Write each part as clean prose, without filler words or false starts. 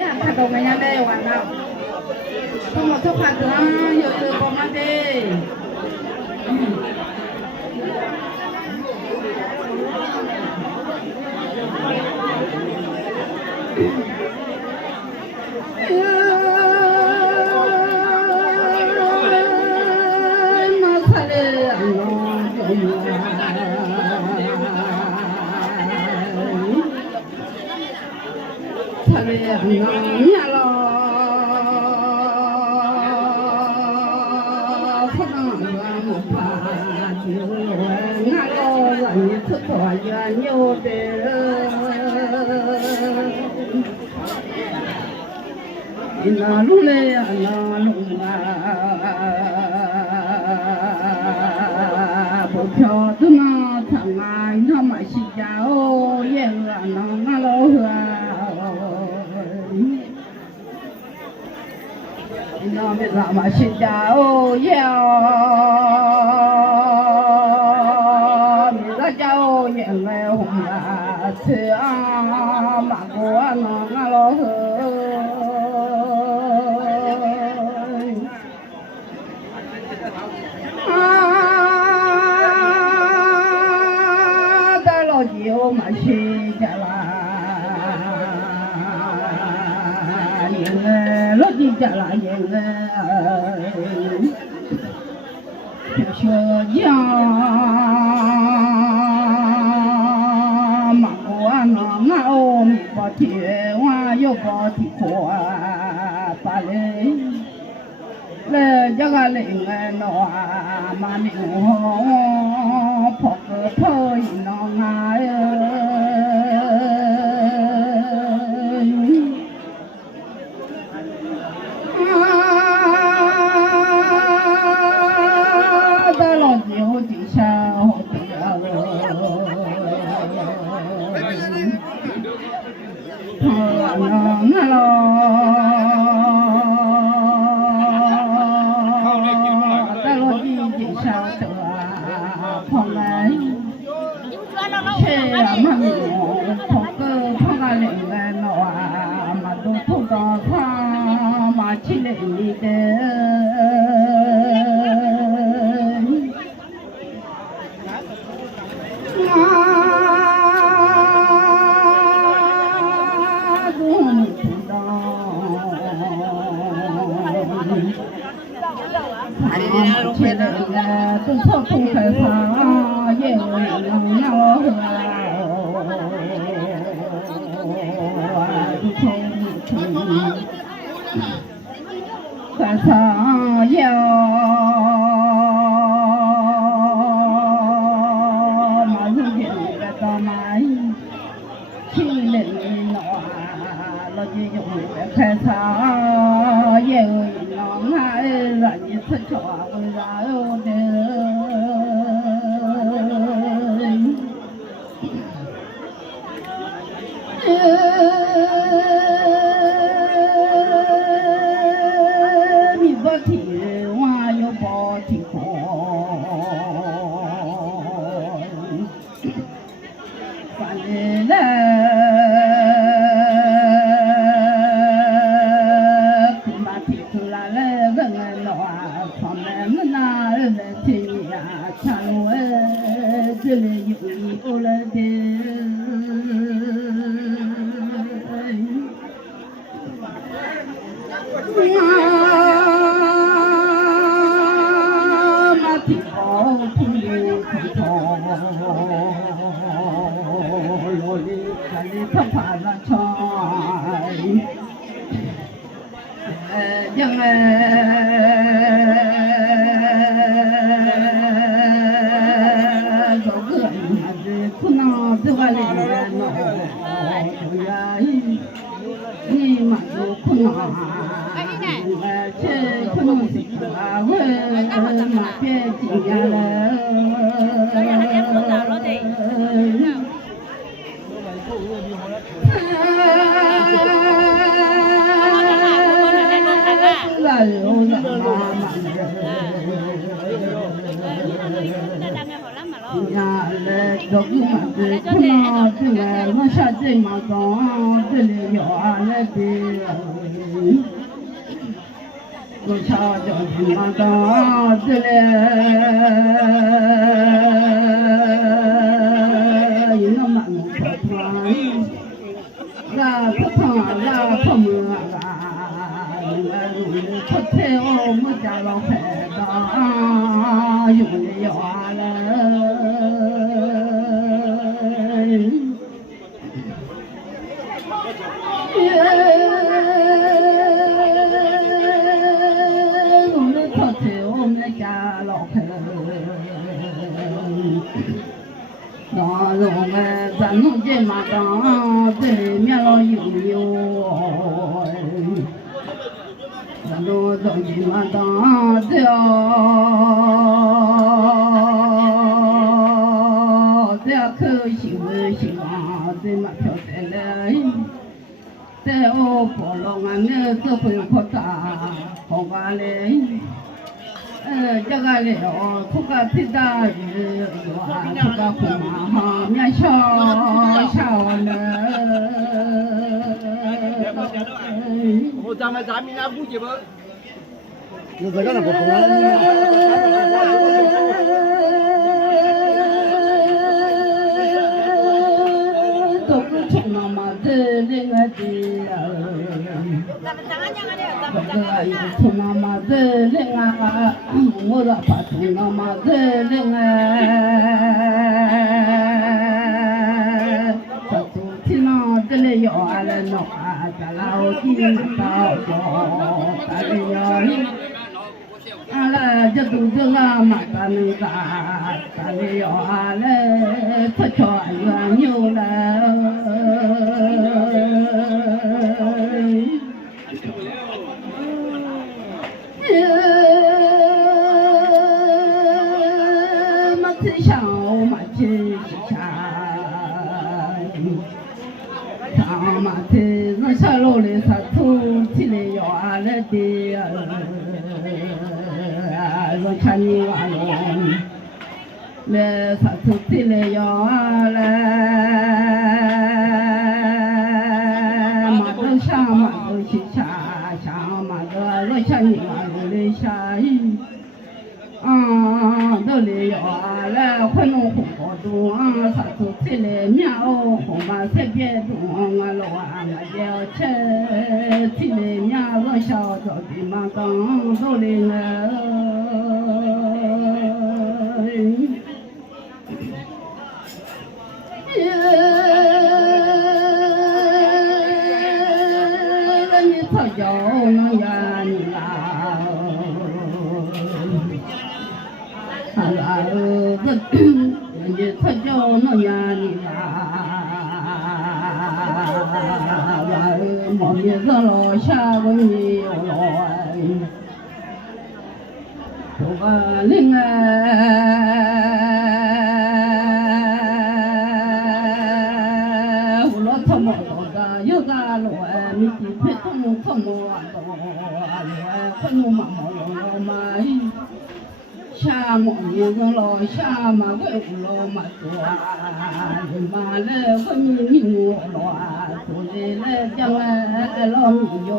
Ya, kado ngaya de wana. Como tu kado yo koma de. Nhà lo không một phạt nhiều ngã lo là những thứ thoại ra nhiều để là lúc này là lúc mà bộ cho tôi mà thằng ai nó mà xí cháu yên là nó ngã lo nó biết là mà xin chào yêu biết là cháu nhận về hùng là xưa mà của nó ngã lo ta lo chiều mà xin chào lót đi trả lại về cho gió mà của nó ngao bỏ thiệt hoa yêu bỏ thiệt hoa ba lê lê cho cái lệnh nó mà mình ho phật thôi nó ngài tôi cho không phải phá về nhau cả sao yêu mà những chuyện là to mãi khi lên nọ lo gì dùng cả sao yêu nó ngại là như thật cho người ta mi bỏ thì hoa yêu bỏ thì khổ phải là mà thì là gần nọ còn em na thì chăn chỉ là yêu cô là mà thì có thì lối đi thấp phá ra trời nhưng có người cũng nó tự vào lên nó đi mà cũng nó chơi không có gì cả mà chơi chỉ là nhà 这个嘛子，可能这个我下这嘛种，这里要来的，我下这嘛种，这里有那么多团，那不同那不么啊，出菜哦，我家老海的，用的要了。我们出菜，我们家老海，那我们咱农家嘛当这里面老有。咱都走进嘛当这可喜不喜欢这嘛跳得来，这波浪啊那这会扩大好个嘞，这个嘞哦，这个最大的哇，这个红嘛哈，面小呢。我咱们那估计不，那这个呢不红啊。从那么子领啊，我的把从那么子领啊，这主题呢这里要来弄啊，咱老金到着，咱里要。阿这肚子啊嘛咱能干，咱里要来出去远牛了。下楼的啥土起来要来的让看你娃喽，那啥土起来要来，马都下马都去下马都让看你娃喽下雨。都来要来回农红包多，啥都起来苗红嘛随便多，我老啊我要吃，起来苗我小着的嘛刚都来你操叫我呀你啦。人家他叫那呀你啦，我们这老下个你有来，这个另外，我老他妈的有个来，你去陪同他妈的，快弄妈妈了嘛。下么年个老下嘛个老嘛多，嘛嘞个米我老，做嘞嘞将来老米哟。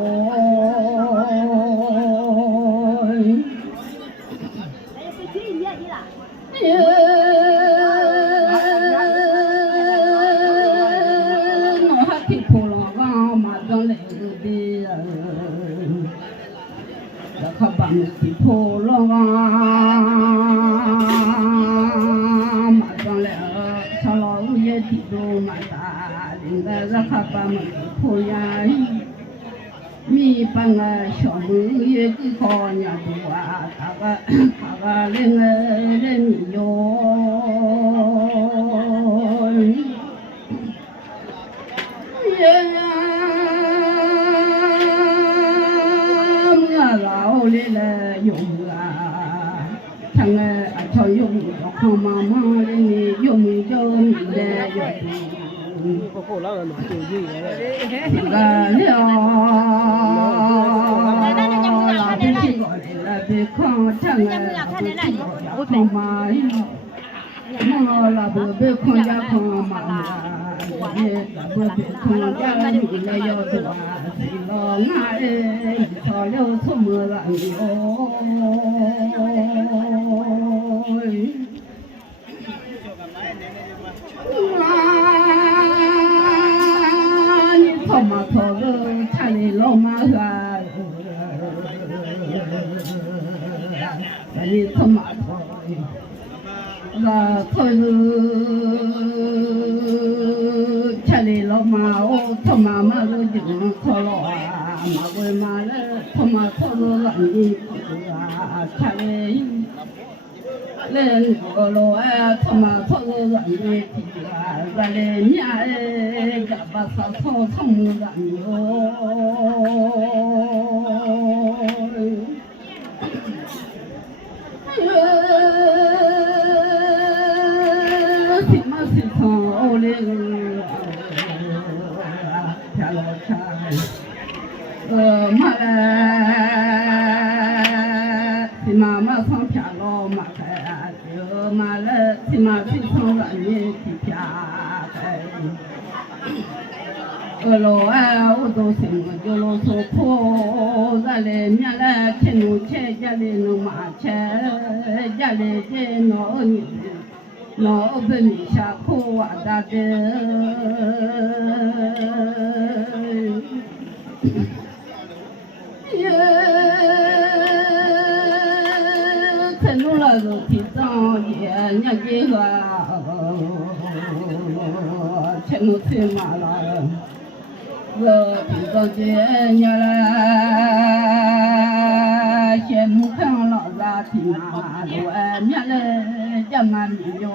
我还听破了个嘛将来的，这可把我听破了个。地都嘛大，领个热哈巴么破呀，米帮个小妹也给好伢多啊，他个领个人哟，我老的了有啊，唱个唱有有看妈妈的你有没有你的有。后来嘛就有那个老百姓过来了，别看唱个老百姓要看嘛，我老不被框架框嘛，也不被框架了，你来要多啊，谁老那哎，草料出没了哟。你草嘛草个，家里老妈个，你草嘛草。草是家里老妈，我草妈妈都经草了啊，妈归妈了，草妈草是让你啊，家里人个了啊，草妈草是让你啊，咱的面哎，个把草草从让哟。妈嘞，是妈妈上天了，妈开就妈嘞，是妈最上让你去偏开。老哎，我都心我就老受苦，咱嘞面嘞天农钱家里农马钱，家里的老女。老本米下苦哇大的，也看中了肉体脏也年纪个，全都退马了，肉体脏的年了，羡慕看老子听啊，都爱面了。家嘛没有，